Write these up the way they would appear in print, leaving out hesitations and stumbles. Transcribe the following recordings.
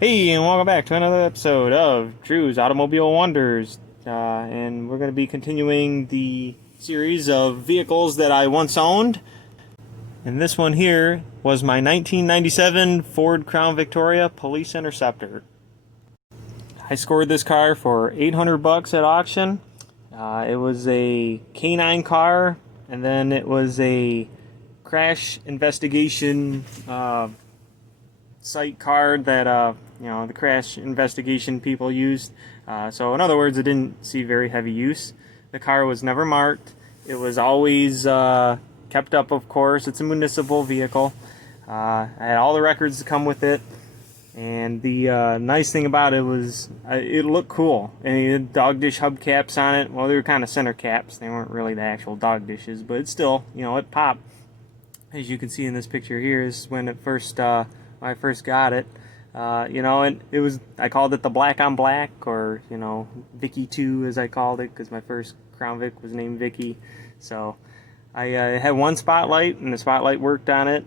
Hey, and welcome back to another episode of Drew's Automobile Wonders. And we're going to be continuing the series of vehicles that I once owned. And this one here was my 1997 Ford Crown Victoria Police Interceptor. I scored this car for $800 at auction. It was a K9 car, and then it was a crash investigation site card that the crash investigation people used. So in other words, it didn't see very heavy use. The car was never marked. It was always kept up, of course. It's a municipal vehicle. I had all the records that come with it. And the nice thing about it was it looked cool. And it had dog dish hubcaps on it. Well, they were kind of center caps. They weren't really the actual dog dishes, but it still, it popped. As you can see in this picture here is when it first when I first got it. And it was, I called it the black on black, or Vicky 2 as I called it, because my first Crown Vic was named Vicky. So I had one spotlight, and the spotlight worked on it.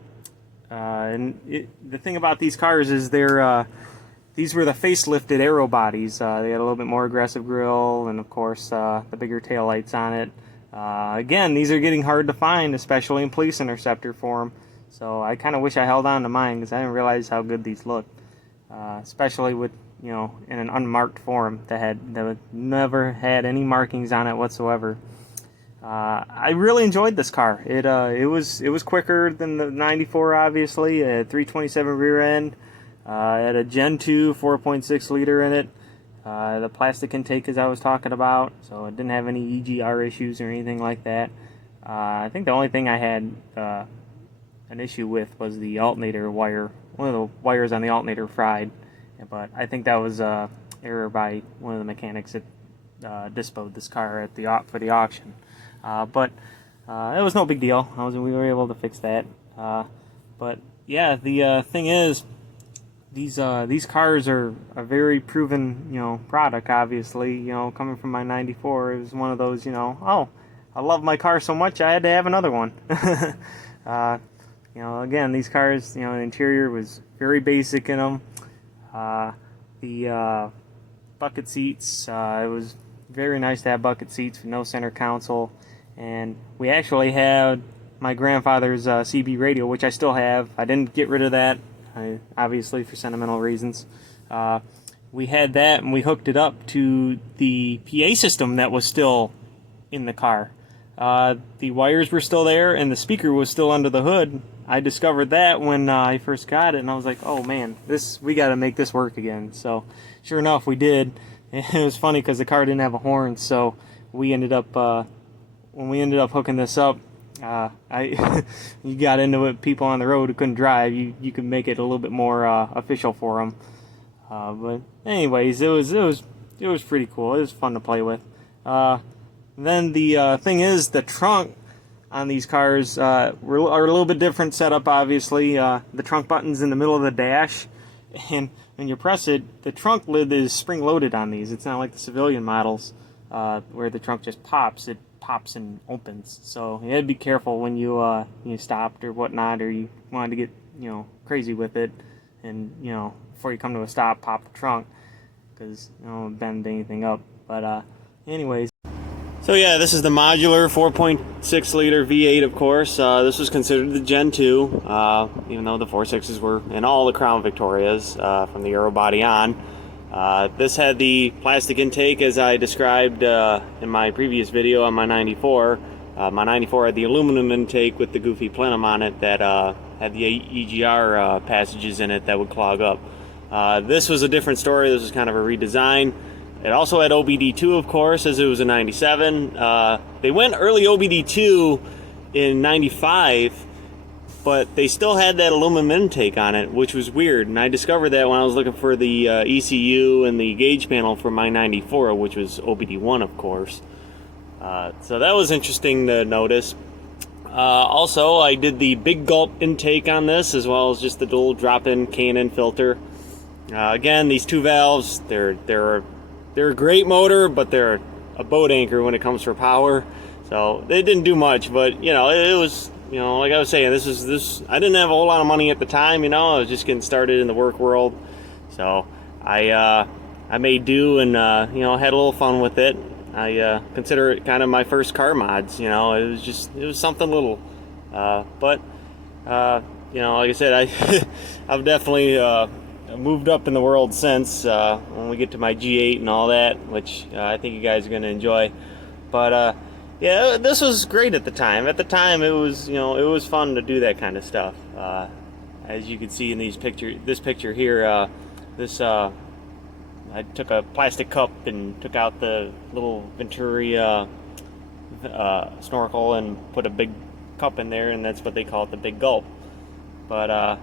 The thing about these cars is these were the facelifted aero bodies. They had a little bit more aggressive grille, and of course the bigger tail lights on it. Again, these are getting hard to find, especially in police interceptor form. So I kind of wish I held on to mine, because I didn't realize how good these looked, especially with in an unmarked form that never had any markings on it whatsoever. I really enjoyed this car. It was quicker than the 94, obviously. It had 327 rear end. It had a Gen 2 4.6 liter in it. The plastic intake, as I was talking about, so it didn't have any EGR issues or anything like that. I think the only thing I had an issue with was the alternator wire. One of the wires on the alternator fried, but I think that was error by one of the mechanics that disposed this car at for the auction. But it was no big deal. We were able to fix that. But yeah, the thing is, these cars are a very proven product. Obviously, coming from my '94, it was one of those oh, I love my car so much I had to have another one. Again, these cars, the interior was very basic in them. The bucket seats, it was very nice to have bucket seats with no center console. And we actually had my grandfather's CB radio, which I still have. I didn't get rid of that, obviously for sentimental reasons. We had that, and we hooked it up to the PA system that was still in the car. The wires were still there, and the speaker was still under the hood. I discovered that when I first got it, and I was like, oh man, we got to make this work again. So sure enough, we did. It was funny because the car didn't have a horn, so we ended up when we ended up hooking this up, you got into it. People on the road who couldn't drive, you could make it a little bit more official for them. But anyways, it was pretty cool. It was fun to play with. Then the thing is, the trunk on these cars are a little bit different setup. Obviously, the trunk button's in the middle of the dash, and when you press it, the trunk lid is spring-loaded on these. It's not like the civilian models where the trunk just pops. It pops and opens. So you had to be careful when you stopped or whatnot, or you wanted to get crazy with it, and before you come to a stop, pop the trunk, because bend anything up. But anyways. So yeah, this is the modular 4.6 liter V8, of course. This was considered the Gen 2, even though the 4.6s were in all the Crown Victorias from the aero body on. This had the plastic intake, as I described in my previous video on my 94. My 94 had the aluminum intake with the goofy plenum on it that had the EGR passages in it that would clog up. This was a different story. This was kind of a redesign. It also had OBD2, of course, as it was a 97. They went early OBD2 in 95, but they still had that aluminum intake on it, which was weird. And I discovered that when I was looking for the ECU and the gauge panel for my 94, which was OBD1, of course. So that was interesting to notice. Also, I did the big gulp intake on this, as well as just the dual drop-in K&N filter. Again, these two valves, they're a great motor, but they're a boat anchor when it comes for power. So they didn't do much, but it was, like I was saying, this I didn't have a whole lot of money at the time. I was just getting started in the work world. So I made do and had a little fun with it. I consider it kind of my first car mods. It was something little, but like I said, I've definitely moved up in the world since when we get to my G8 and all that, which I think you guys are going to enjoy. But yeah, this was great at the time. At the time, it was it was fun to do that kind of stuff. As you can see in this picture here, this I took a plastic cup and took out the little Venturi snorkel and put a big cup in there, and that's what they call it, the Big Gulp. But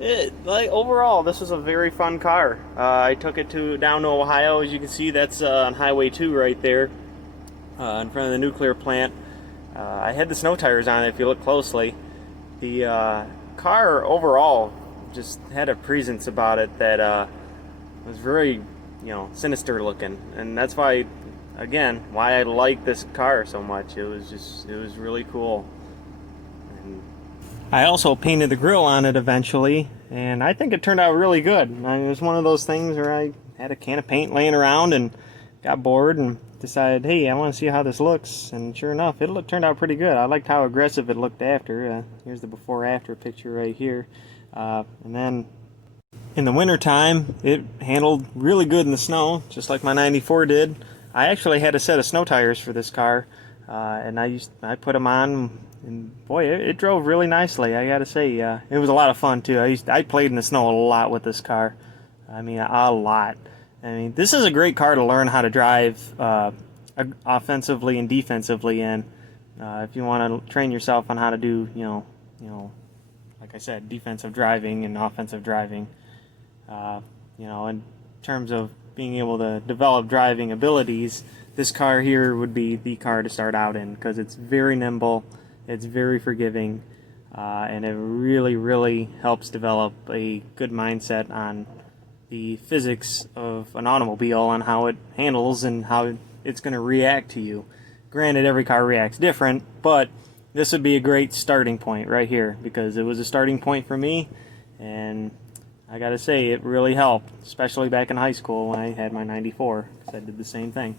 overall, this was a very fun car. I took it down to Ohio. As you can see, that's on Highway 2 right there, in front of the nuclear plant. I had the snow tires on it. If you look closely, the car overall just had a presence about it that was very, sinister looking, and that's why I like this car so much. It was really cool. And I also painted the grill on it eventually, and I think it turned out really good. It was one of those things where I had a can of paint laying around and got bored and decided, hey, I want to see how this looks, and sure enough, it turned out pretty good. I liked how aggressive it looked after. Here's the before-after picture right here. And then in the wintertime, it handled really good in the snow, just like my 94 did. I actually had a set of snow tires for this car, and I put them on, and boy, it drove really nicely. I gotta say, it was a lot of fun too. I played in the snow a lot with this car. I mean, a lot. I mean, this is a great car to learn how to drive offensively and defensively in. If you want to train yourself on how to do, like I said, defensive driving and offensive driving. In terms of being able to develop driving abilities, this car here would be the car to start out in, because it's very nimble, it's very forgiving, and it really, really helps develop a good mindset on the physics of an automobile, on how it handles and how it's going to react to you. Granted, every car reacts different, but this would be a great starting point right here, because it was a starting point for me, and I gotta say, it really helped, especially back in high school when I had my 94, because I did the same thing.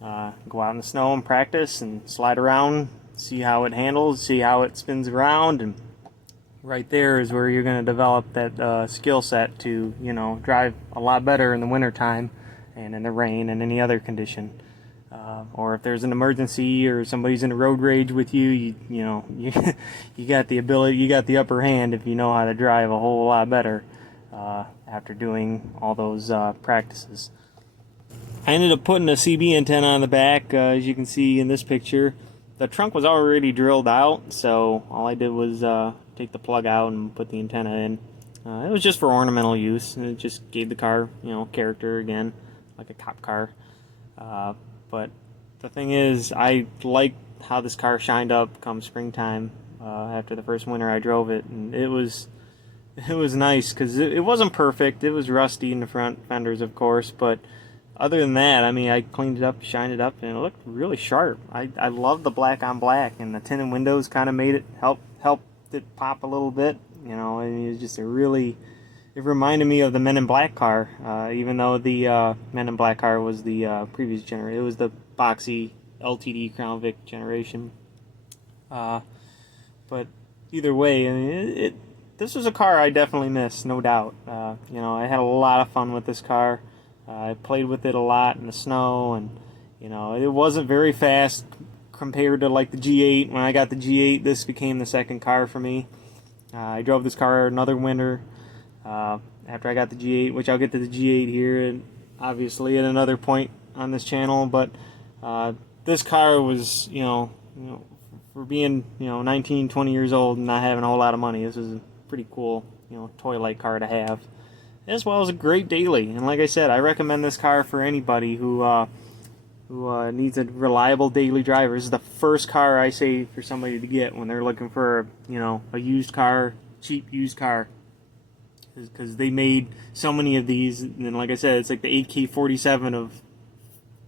Go out in the snow and practice and slide around, see how it handles, see how it spins around, and right there is where you're going to develop that skill set to, drive a lot better in the wintertime and in the rain and any other condition. Or if there's an emergency or somebody's in a road rage with you, you got the ability, you got the upper hand if you know how to drive a whole lot better after doing all those practices. I ended up putting a CB antenna on the back, as you can see in this picture. The trunk was already drilled out, so all I did was take the plug out and put the antenna in. It was just for ornamental use, and it just gave the car, character again, like a cop car. But the thing is, I liked how this car shined up come springtime after the first winter I drove it, and it was nice because it wasn't perfect. It was rusty in the front fenders, of course, but other than that, I mean, I cleaned it up, shined it up, and it looked really sharp. I love the black on black, and the tinted windows kind of made it helped it pop a little bit. I mean, it was just it reminded me of the Men in Black car, even though the Men in Black car was the previous generation. It was the boxy LTD Crown Vic generation. But either way, I mean, this was a car I definitely missed, no doubt. I had a lot of fun with this car. I played with it a lot in the snow, and it wasn't very fast compared to like the G8. When I got the G8, this became the second car for me. I drove this car another winter after I got the G8, which I'll get to the G8 here, and obviously at another point on this channel. But this car was, for being 19, 20 years old and not having a whole lot of money, this was a pretty cool toy-like car to have, as well as a great daily. And like I said, I recommend this car for anybody who needs a reliable daily driver. This is the first car I say for somebody to get when they're looking for a used car, cheap used car, because they made so many of these. And like I said, it's like the AK-47 of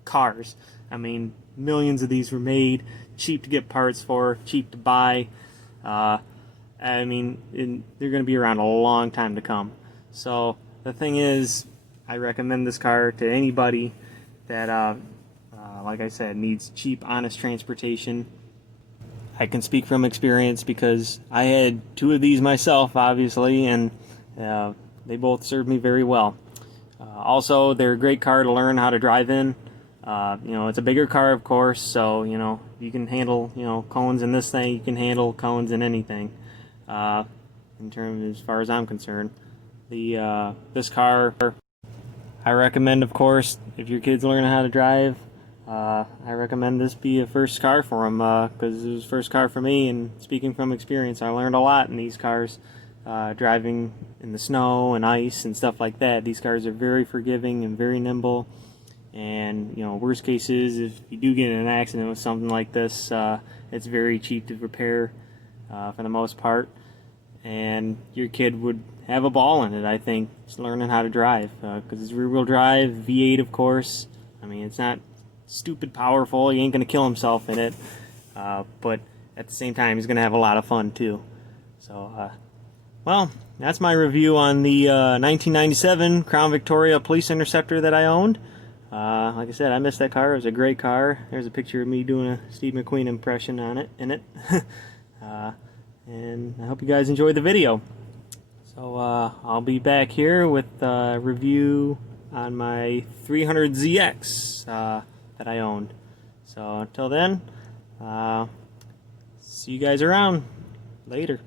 cars. I mean, millions of these were made, cheap to get parts for, cheap to buy. I mean, they're going to be around a long time to come. So the thing is, I recommend this car to anybody that, like I said, needs cheap, honest transportation. I can speak from experience because I had 2 of these myself, obviously, and they both served me very well. Also, they're a great car to learn how to drive in. It's a bigger car, of course, so, you can handle, cones in this thing, you can handle cones in anything, in terms, as far as I'm concerned. This car, I recommend, of course, if your kid's learning how to drive, I recommend this be a first car for them, because it was first car for me, and speaking from experience, I learned a lot in these cars, driving in the snow and ice and stuff like that. These cars are very forgiving and very nimble, and, worst case is, if you do get in an accident with something like this, it's very cheap to repair, for the most part, and your kid would have a ball in it, I think, just learning how to drive, because it's rear-wheel drive, V8, of course. I mean, it's not stupid powerful, he ain't gonna kill himself in it, but at the same time he's gonna have a lot of fun too. So well, that's my review on the 1997 Crown Victoria Police Interceptor that I owned. Like I said, I missed that car. It was a great car. There's a picture of me doing a Steve McQueen impression on it, in it. And I hope you guys enjoyed the video. So I'll be back here with a review on my 300ZX that I owned. So until then, see you guys around. Later.